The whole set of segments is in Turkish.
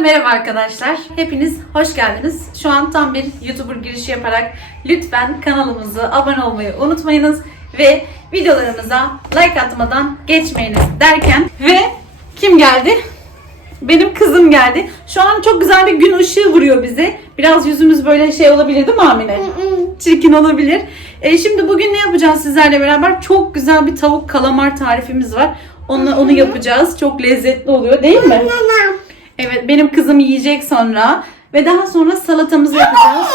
merhaba arkadaşlar. Hepiniz hoş geldiniz. Şu an tam bir YouTuber girişi yaparak lütfen kanalımıza abone olmayı unutmayınız ve videolarımıza like atmadan geçmeyiniz derken ve kim geldi? Benim kızım geldi. Şu an çok güzel bir gün ışığı vuruyor bize. Biraz yüzümüz böyle şey olabilir değil mi Amine? Çirkin olabilir. E, şimdi bugün ne yapacağız sizlerle beraber? Çok güzel bir tavuk kalamar tarifimiz var. Onu, onu yapacağız. Çok lezzetli oluyor değil mi? Evet benim kızım yiyecek sonra ve daha sonra salatamızı yapacağız.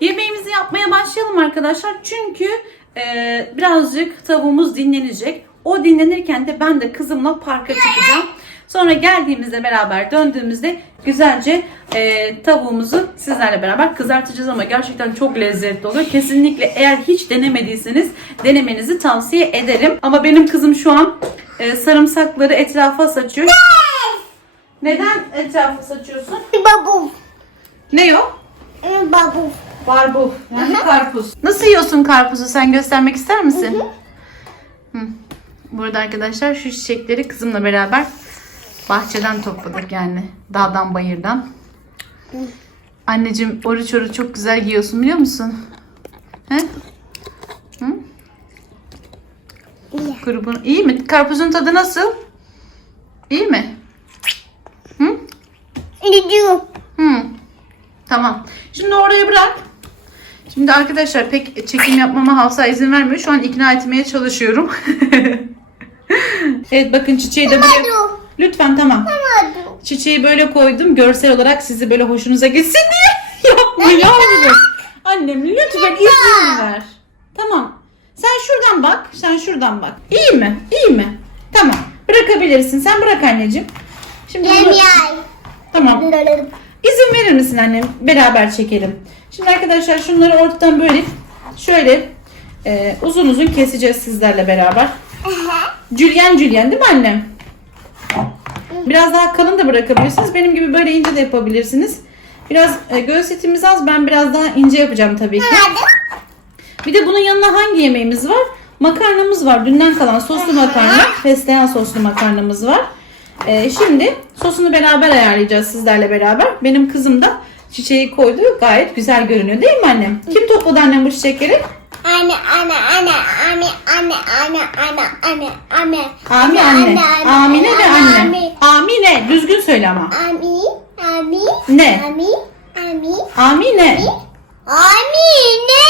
Yemeğimizi yapmaya başlayalım arkadaşlar. Çünkü e, birazcık tavuğumuz dinlenecek. O dinlenirken de ben de kızımla parka çıkacağım. Sonra geldiğimizde beraber döndüğümüzde güzelce e, tavuğumuzu sizlerle beraber kızartacağız ama gerçekten çok lezzetli oluyor. Kesinlikle eğer hiç denemediyseniz denemenizi tavsiye ederim. Ama benim kızım şu an e, sarımsakları etrafa saçıyor. Neden etrafa saçıyorsun? Babu. Ne o? Babu. Barbuf yani karpuz. Nasıl yiyorsun karpuzu sen göstermek ister misin? Hı. Burada arkadaşlar şu çiçekleri kızımla beraber bahçeden topladık yani dağdan bayırdan. Anneciğim oruç oruç çok güzel giyiyorsun biliyor musun? He? Hı? İyi. Grubun iyi mi? Karpuzun tadı nasıl? İyi mi? Hı? Gidiyor. Hı. Tamam. Şimdi oraya bırak. Şimdi arkadaşlar pek çekim yapmama Hafsa izin vermiyor. Şu an ikna etmeye çalışıyorum. evet bakın çiçeği de buraya... Lütfen tamam. Çiçeği böyle koydum. Görsel olarak sizi böyle hoşunuza gitsin diye. Yapma yavrum. Annem lütfen izin ver. Tamam. Sen şuradan bak. Sen şuradan bak. İyi mi? İyi mi? Tamam. Bırakabilirsin. Sen bırak anneciğim. Şimdi bunu-. Tamam. İzin verir misin annem? Beraber çekelim. Şimdi arkadaşlar şunları ortadan böyle şöyle e, uzun uzun keseceğiz sizlerle beraber. Cülyen cülyen değil mi annem? Biraz daha kalın da bırakabilirsiniz. Benim gibi böyle ince de yapabilirsiniz. Biraz e, göğüs etimiz az. Ben biraz daha ince yapacağım tabii ki. Bir de bunun yanına hangi yemeğimiz var? Makarnamız var. Dünden kalan soslu makarna. Fesleğen soslu makarnamız var. Ee, şimdi sosunu beraber ayarlayacağız sizlerle beraber. Benim kızım da çiçeği koydu. Gayet güzel görünüyor değil mi annem? Kim topladı annem bu çiçekleri? Anne, anne, anne, anne, anne, anne, anne, anne, anne. Ami anne. Amine ve anne. Amine. Düzgün söyle ama. Ami, ami, Ne? ami, ami, Amine. ami ne?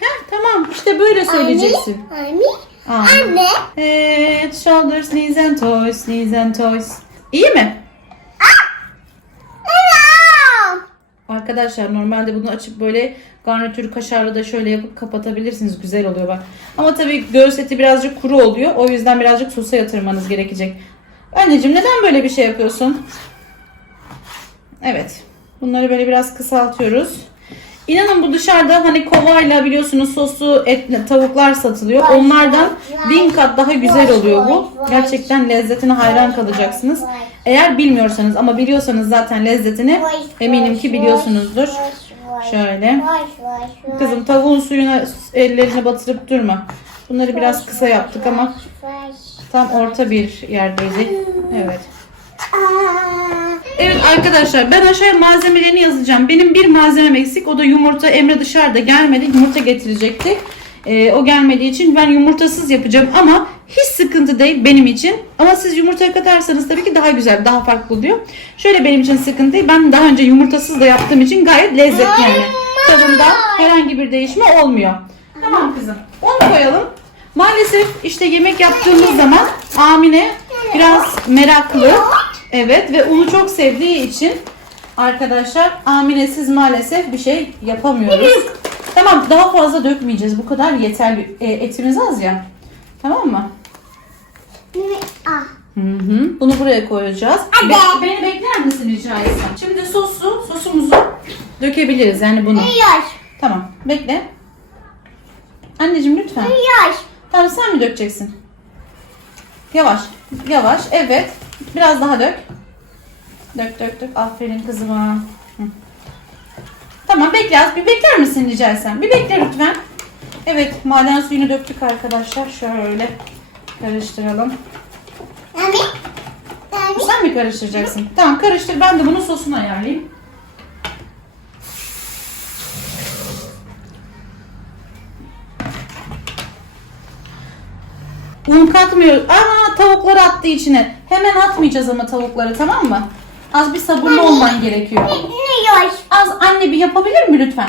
Heh, tamam işte böyle söyleyeceksin. Ami, Ami. anne. Head, shoulders, knees and toes, knees and toes. İyi mi? Arkadaşlar normalde bunu açıp böyle garnitür kaşarlı da şöyle yapıp kapatabilirsiniz. Güzel oluyor bak. Ama tabii göğüs eti birazcık kuru oluyor. O yüzden birazcık sosa yatırmanız gerekecek. Anneciğim neden böyle bir şey yapıyorsun? Evet. Bunları böyle biraz kısaltıyoruz. İnanın bu dışarıda hani kovayla biliyorsunuz soslu et, tavuklar satılıyor. Onlardan bin kat daha güzel oluyor bu. Gerçekten lezzetine hayran kalacaksınız. Eğer bilmiyorsanız ama biliyorsanız zaten lezzetini eminim ki biliyorsunuzdur. Şöyle. Kızım tavuğun suyuna ellerini batırıp durma. Bunları biraz kısa yaptık ama tam orta bir yerdeydi. Evet. Evet arkadaşlar ben aşağıya malzemelerini yazacağım. Benim bir malzemem eksik. O da yumurta. Emre dışarıda gelmedi. Yumurta getirecekti. Ee, o gelmediği için ben yumurtasız yapacağım ama hiç sıkıntı değil benim için. Ama siz yumurtaya katarsanız tabii ki daha güzel, daha farklı oluyor. Şöyle benim için sıkıntı değil. Ben daha önce yumurtasız da yaptığım için gayet lezzetli yani. Tadında herhangi bir değişme olmuyor. Tamam kızım. Onu koyalım. Maalesef işte yemek yaptığımız zaman Amine biraz meraklı. Evet ve unu çok sevdiği için arkadaşlar Aminesiz maalesef bir şey yapamıyoruz. Tamam daha fazla dökmeyeceğiz. Bu kadar yeterli. E, etimiz az ya. Tamam mı? Hı hı. Bunu buraya koyacağız. Be- beni bekler misin rica etsem? Şimdi sosu, sosumuzu dökebiliriz yani bunu. Yaş. Tamam bekle. Anneciğim lütfen. Yaş. Tamam sen mi dökeceksin? Yavaş. Yavaş. Evet. Biraz daha dök. Dök dök dök. Aferin kızıma. Hı. Tamam bekle az bir bekler misin rica etsem? Bir bekle lütfen. Evet maden suyunu döktük arkadaşlar. Şöyle karıştıralım. Sen mi karıştıracaksın? Tamam karıştır. Ben de bunun sosunu ayarlayayım. Un katmıyoruz. Aa tavukları attı içine. Hemen atmayacağız ama tavukları tamam mı? Az bir sabırlı olman gerekiyor. Ne yiyor? Az anne bir yapabilir mi lütfen?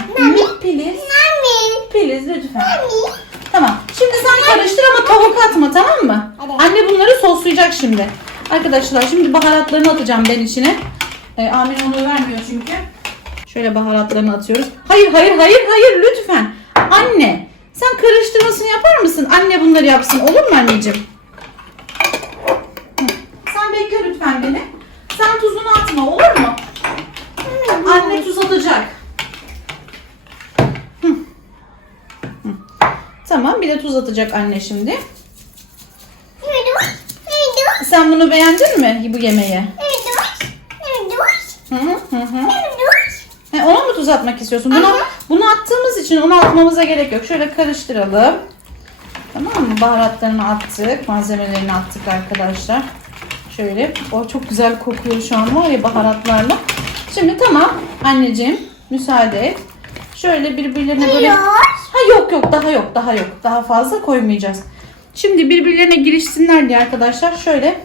Please. Mami. Please lütfen. Mami. Tamam. Şimdi sen karıştır ama tavuk atma tamam mı? Hadi. Anne bunları soslayacak şimdi. Arkadaşlar şimdi baharatlarını atacağım ben içine. Ee, Amine onu vermiyor çünkü. Şöyle baharatlarını atıyoruz. Hayır hayır hayır hayır lütfen. Anne sen karıştırmasını yapar mısın? Anne bunları yapsın olur mu anneciğim? Hı. Sen bekle lütfen beni. Sen tuzunu atma olur mu? Anne tuz atacak. Hı. Hı. Tamam bir de tuz atacak anne şimdi. Sen bunu beğendin mi bu yemeği? Hı hı? He, ona mı tuz atmak istiyorsun? Bunu, Aha. bunu attığımız için onu atmamıza gerek yok. Şöyle karıştıralım. Tamam mı? Baharatlarını attık. Malzemelerini attık arkadaşlar. Şöyle. O çok güzel kokuyor şu an var ya baharatlarla. Şimdi tamam anneciğim müsaade et. Şöyle birbirlerine Ne böyle... Ha yok yok daha yok daha yok. Daha fazla koymayacağız. Şimdi birbirlerine girişsinler diye arkadaşlar şöyle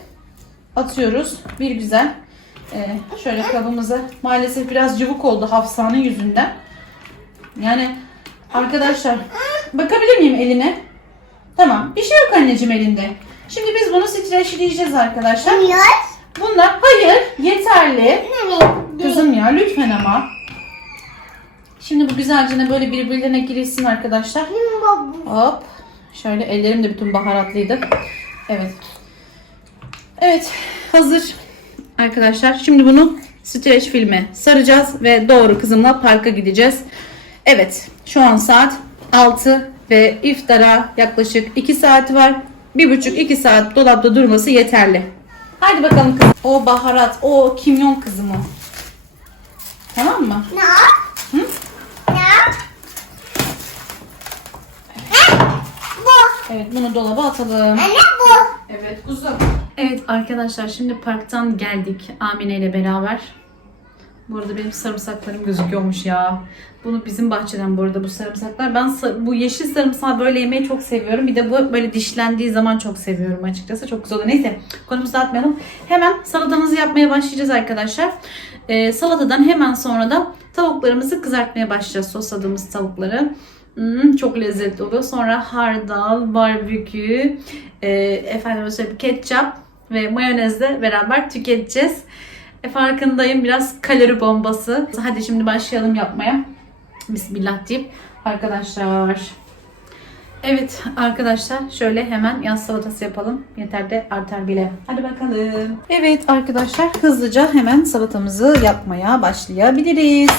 atıyoruz. Bir güzel. Ee, şöyle kabımıza. Maalesef biraz cıvık oldu Hafsa'nın yüzünden. Yani arkadaşlar bakabilir miyim eline? Tamam. Bir şey yok anneciğim elinde. Şimdi biz bunu streçleyeceğiz arkadaşlar. Yiyor? Bunlar hayır yeterli. Kızım ya lütfen ama. Şimdi bu güzelce böyle birbirlerine girişsin arkadaşlar. Hop. Şöyle ellerim de bütün baharatlıydı. Evet. Evet. Hazır. Arkadaşlar şimdi bunu streç filme saracağız ve doğru kızımla parka gideceğiz. Evet. Şu an saat 6 ve iftara yaklaşık 2 saat var. 1,5-2 saat dolapta durması yeterli. Hadi bakalım kızım. O baharat, o kimyon kızım o. Tamam mı? Ne? Hı? Ne? Bu. Evet bunu dolaba atalım. Anne bu. Evet kuzum. Evet arkadaşlar şimdi parktan geldik Amine ile beraber. Bu arada benim sarımsaklarım gözüküyormuş ya. Bunu bizim bahçeden bu arada bu sarımsaklar. Ben bu yeşil sarımsağı böyle yemeyi çok seviyorum. Bir de bu böyle dişlendiği zaman çok seviyorum açıkçası. Çok güzel oluyor. Neyse konumuzu dağıtmayalım. Hemen salatamızı yapmaya başlayacağız arkadaşlar. Ee, salatadan hemen sonra da tavuklarımızı kızartmaya başlayacağız. Sosladığımız tavukları. Hmm, çok lezzetli oluyor. Sonra hardal, barbekü, e, efendim söyleyeyim ketçap ve mayonezle beraber tüketeceğiz. E, farkındayım biraz kalori bombası. Hadi şimdi başlayalım yapmaya. Bismillah deyip arkadaşlar. Evet arkadaşlar şöyle hemen yaz salatası yapalım. Yeter de artar bile. Hadi bakalım. Evet arkadaşlar hızlıca hemen salatamızı yapmaya başlayabiliriz.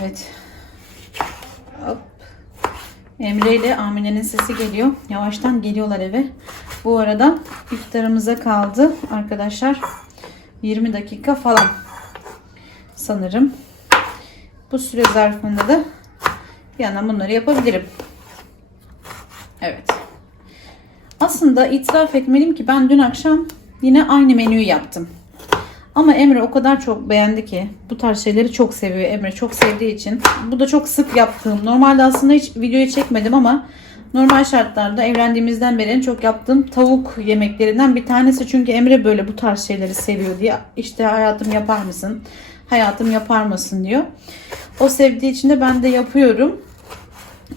Evet. Hop. Emre ile Amine'nin sesi geliyor. Yavaştan geliyorlar eve. Bu arada iftarımıza kaldı arkadaşlar. 20 dakika falan. Sanırım. Bu süre zarfında da bir yandan bunları yapabilirim. Evet. Aslında itiraf etmeliyim ki ben dün akşam yine aynı menüyü yaptım. Ama Emre o kadar çok beğendi ki bu tarz şeyleri çok seviyor Emre çok sevdiği için. Bu da çok sık yaptığım. Normalde aslında hiç videoyu çekmedim ama normal şartlarda evlendiğimizden beri en çok yaptığım tavuk yemeklerinden bir tanesi. Çünkü Emre böyle bu tarz şeyleri seviyor diye. İşte hayatım yapar mısın? Hayatım yapar mısın diyor. O sevdiği için de ben de yapıyorum.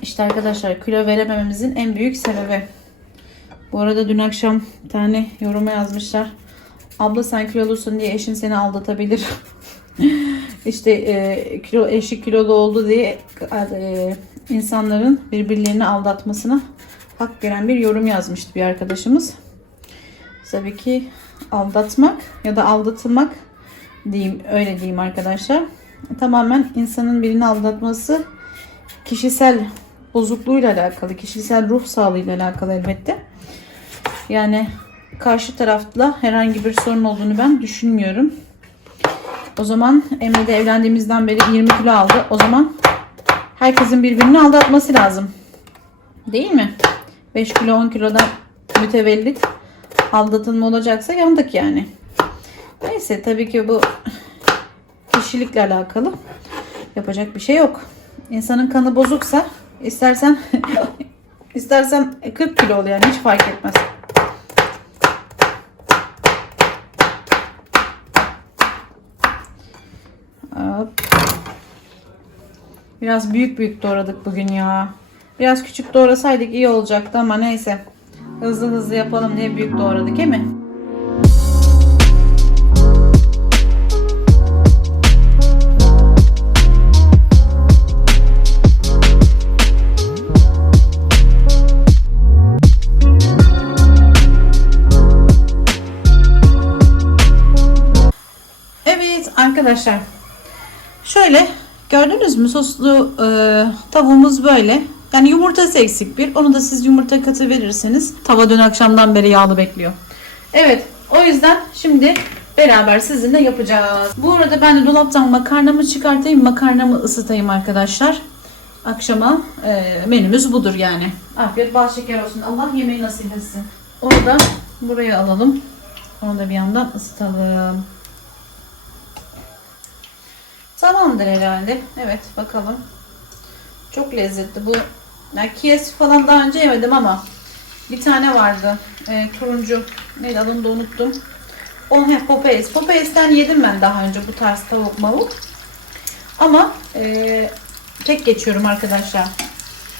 İşte arkadaşlar kilo veremememizin en büyük sebebi. Bu arada dün akşam bir tane yoruma yazmışlar. Abla sen kilolusun diye eşin seni aldatabilir. işte e, kilo eşi kilolu oldu diye e, insanların birbirlerini aldatmasına hak gören bir yorum yazmıştı bir arkadaşımız. Tabii ki aldatmak ya da aldatılmak diyeyim öyle diyeyim arkadaşlar. Tamamen insanın birini aldatması kişisel bozukluğuyla alakalı, kişisel ruh sağlığıyla alakalı elbette. Yani karşı tarafla herhangi bir sorun olduğunu ben düşünmüyorum. O zaman Emre de evlendiğimizden beri 20 kilo aldı. O zaman herkesin birbirini aldatması lazım. Değil mi? 5 kilo 10 kilodan mütevellit aldatılma olacaksa yandık yani. Neyse tabii ki bu kişilikle alakalı. Yapacak bir şey yok. İnsanın kanı bozuksa istersen istersen 40 kilo ol yani hiç fark etmez. Biraz büyük büyük doğradık bugün ya. Biraz küçük doğrasaydık iyi olacaktı ama neyse. Hızlı hızlı yapalım diye büyük doğradık değil mi? Gördünüz mü soslu e, tavuğumuz böyle. Yani yumurtası eksik bir. Onu da siz yumurta katı verirseniz tava dün akşamdan beri yağlı bekliyor. Evet o yüzden şimdi beraber sizinle yapacağız. Bu arada ben de dolaptan makarnamı çıkartayım. Makarnamı ısıtayım arkadaşlar. Akşama e, menümüz budur yani. Afiyet bal şeker olsun. Allah yemeği nasip etsin. Onu da buraya alalım. Onu da bir yandan ısıtalım. Tamamdır herhalde. Evet bakalım. Çok lezzetli. Bu yani kiyes falan daha önce yemedim ama bir tane vardı. Ee, turuncu. Neydi adını da unuttum. O he Popeyes. Popeyes'ten yedim ben daha önce bu tarz tavuk mavuk. Ama ee, tek geçiyorum arkadaşlar.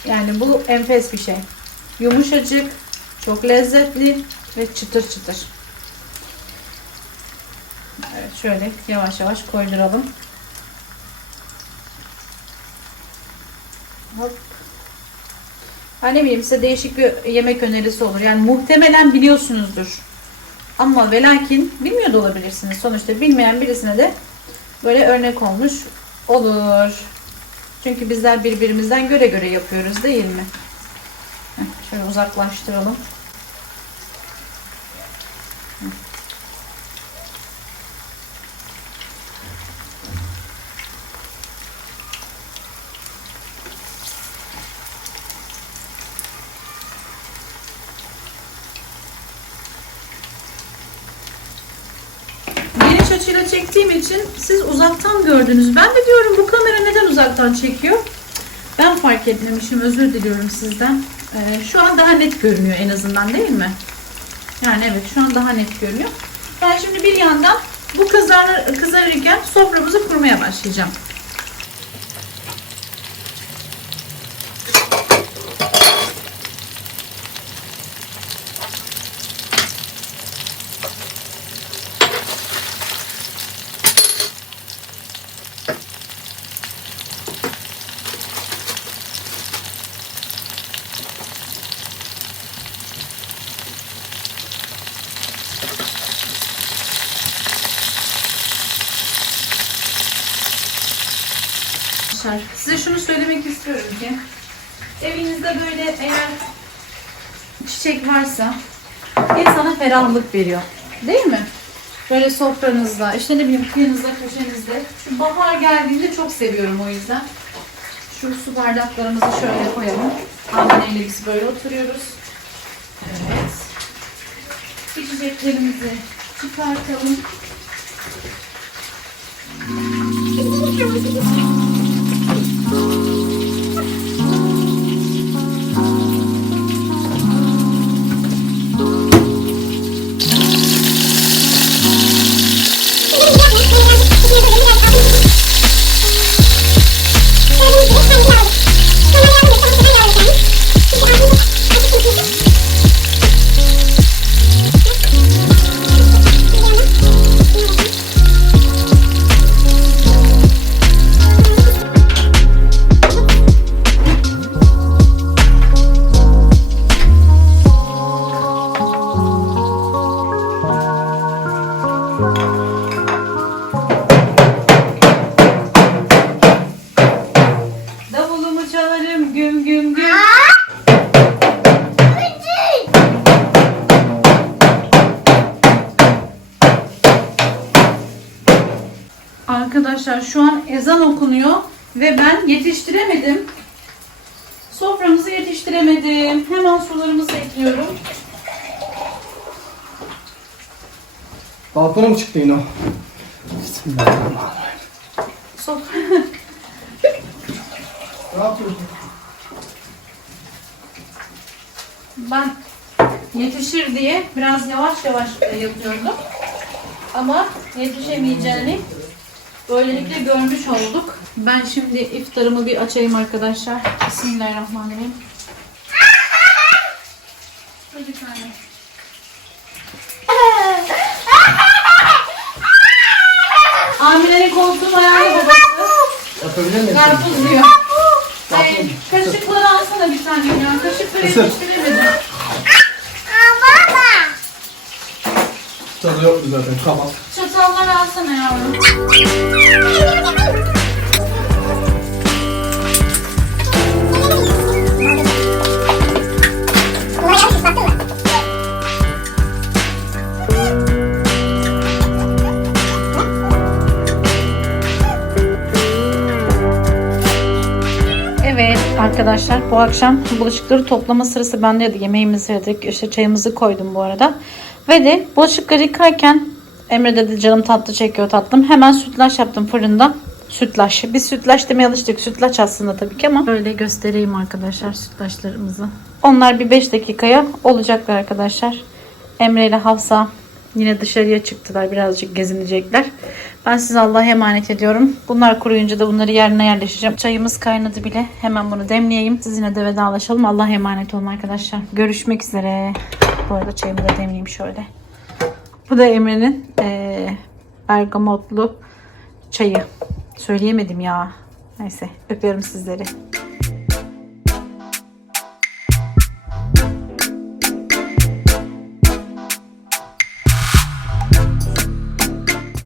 Yani bu enfes bir şey. Yumuşacık, çok lezzetli ve çıtır çıtır. Evet şöyle yavaş yavaş koyduralım. Hop. Ha ne bileyim size değişik bir yemek önerisi olur. Yani muhtemelen biliyorsunuzdur. Ama ve lakin bilmiyor da olabilirsiniz. Sonuçta bilmeyen birisine de böyle örnek olmuş olur. Çünkü bizler birbirimizden göre göre yapıyoruz değil mi? Şöyle uzaklaştıralım. Çektiğim için siz uzaktan gördünüz. Ben de diyorum bu kamera neden uzaktan çekiyor? Ben fark etmemişim. Özür diliyorum sizden. Ee, şu an daha net görünüyor en azından değil mi? Yani evet şu an daha net görünüyor. Ben şimdi bir yandan bu kızar, kızarırken soframızı kurmaya başlayacağım. Arkadaşlar size şunu söylemek istiyorum ki evinizde böyle eğer çiçek varsa insana ferahlık veriyor. Değil mi? Böyle sofranızda, işte ne bileyim kıyınızda, köşenizde. Şu bahar geldiğinde çok seviyorum o yüzden. Şu su bardaklarımızı şöyle koyalım. Anneyle biz böyle oturuyoruz. Evet. İçeceklerimizi çıkartalım. Yetiştiremedim. Soframızı yetiştiremedim. Hemen sularımızı ekliyorum. Balkona mı çıktı yine o? Bismillahirrahmanirrahim. Sofra... Ne yapıyorsun? Ben yetişir diye biraz yavaş yavaş e, yapıyordum. Ama yetişemeyeceğini böylelikle görmüş olduk. Ben şimdi iftarımı bir açayım arkadaşlar. Bismillahirrahmanirrahim. Hadi tane. Amine'nin koltuğun ayağını babası. Yapabilir miyim? Karpuz diyor. Ay, kaşıkları alsana bir tane ya. Kaşıkları Isır. yetiştiremedim. Tadı yoktu zaten. Kapat. Çatalları alsana yavrum. Evet arkadaşlar bu akşam bulaşıkları toplama sırası bendeydi. Yemeğimizi yedik. işte çayımızı koydum bu arada. Ve de bulaşıkları yıkarken Emre dedi canım tatlı çekiyor tatlım. Hemen sütlaç yaptım fırında. Sütlaç. Biz sütlaç demeye alıştık. Sütlaç aslında tabii ki ama. Böyle göstereyim arkadaşlar sütlaçlarımızı. Onlar bir 5 dakikaya olacaklar arkadaşlar. Emre ile Hafsa yine dışarıya çıktılar. Birazcık gezinecekler. Ben size Allah'a emanet ediyorum. Bunlar kuruyunca da bunları yerine yerleştireceğim. Çayımız kaynadı bile. Hemen bunu demleyeyim. Sizinle de vedalaşalım. Allah'a emanet olun arkadaşlar. Görüşmek üzere. Bu arada çayımı da demleyeyim şöyle. Bu da Emre'nin eee bergamotlu çayı. Söyleyemedim ya. Neyse öpüyorum sizleri.